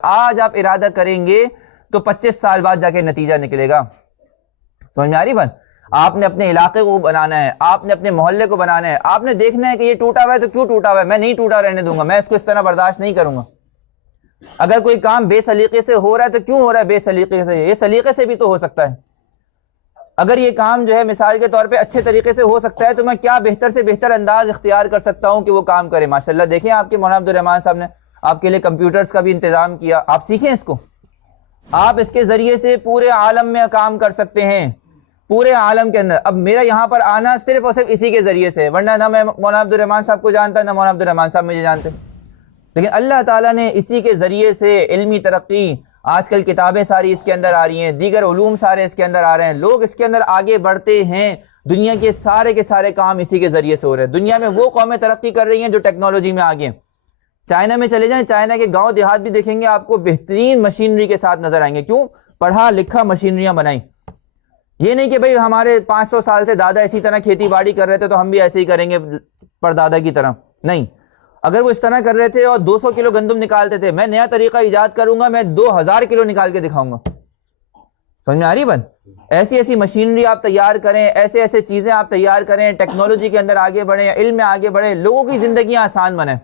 آج آپ ارادہ کریں گے تو 25 سال بعد جا کے نتیجہ نکلے گا. سمجھ میں آ رہی بات؟ آپ نے اپنے علاقے کو بنانا ہے, آپ نے اپنے محلے کو بنانا ہے, آپ نے دیکھنا ہے کہ یہ ٹوٹا ہوا ہے تو کیوں ٹوٹا ہوا ہے, میں نہیں ٹوٹا رہنے دوں گا, میں اس کو اس طرح برداشت نہیں کروں گا. اگر کوئی کام بے سلیقے سے ہو رہا ہے تو کیوں ہو رہا ہے بے سلیقے سے, یہ سلیقے سے بھی تو ہو سکتا ہے. اگر یہ کام جو ہے مثال کے طور پہ اچھے طریقے سے ہو سکتا ہے تو میں کیا بہتر سے بہتر انداز اختیار کر سکتا ہوں کہ وہ کام کرے. ماشاءاللہ دیکھیں آپ کے مولانا عبدالرحمان صاحب نے آپ کے لیے کمپیوٹرز کا بھی انتظام کیا, آپ سیکھیں اس کو, آپ اس کے ذریعے سے پورے عالم میں کام کر سکتے ہیں, پورے عالم کے اندر. اب میرا یہاں پر آنا صرف اور صرف اسی کے ذریعے سے, ورنہ نہ میں مولانا عبدالرحمان صاحب کو جانتا نہ مولانا عبدالرحمان صاحب مجھے جانتے. لیکن اللہ تعالیٰ نے اسی کے ذریعے سے علمی ترقی, آج کل کتابیں ساری اس کے اندر آ رہی ہیں, دیگر علوم سارے اس کے اندر آ رہے ہیں, لوگ اس کے اندر آگے بڑھتے ہیں. دنیا کے سارے کام اسی کے ذریعے سے ہو رہے ہیں. دنیا میں وہ قومیں ترقی کر رہی ہیں جو ٹیکنالوجی میں آگے ہیں. چائنا میں چلے جائیں, چائنا کے گاؤں دیہات بھی دیکھیں گے آپ کو بہترین مشینری کے ساتھ نظر آئیں گے. کیوں؟ پڑھا لکھا مشینریاں بنائیں. یہ نہیں کہ بھئی ہمارے 500 سال سے دادا اسی طرح کھیتی باڑی کر رہے تھے تو ہم بھی ایسے ہی کریں گے پردادا کی طرح. نہیں, اگر وہ اس طرح کر رہے تھے اور 200 کلو گندم نکالتے تھے, میں نیا طریقہ ایجاد کروں گا, میں 2000 کلو نکال کے دکھاؤں گا. سمجھ میں آ رہی بات؟ ایسی مشینری آپ تیار کریں, ایسے چیزیں آپ تیار کریں, ٹیکنالوجی کے اندر آگے بڑھیں, علم میں آگے بڑھیں, لوگوں کی زندگیاں آسان بنیں.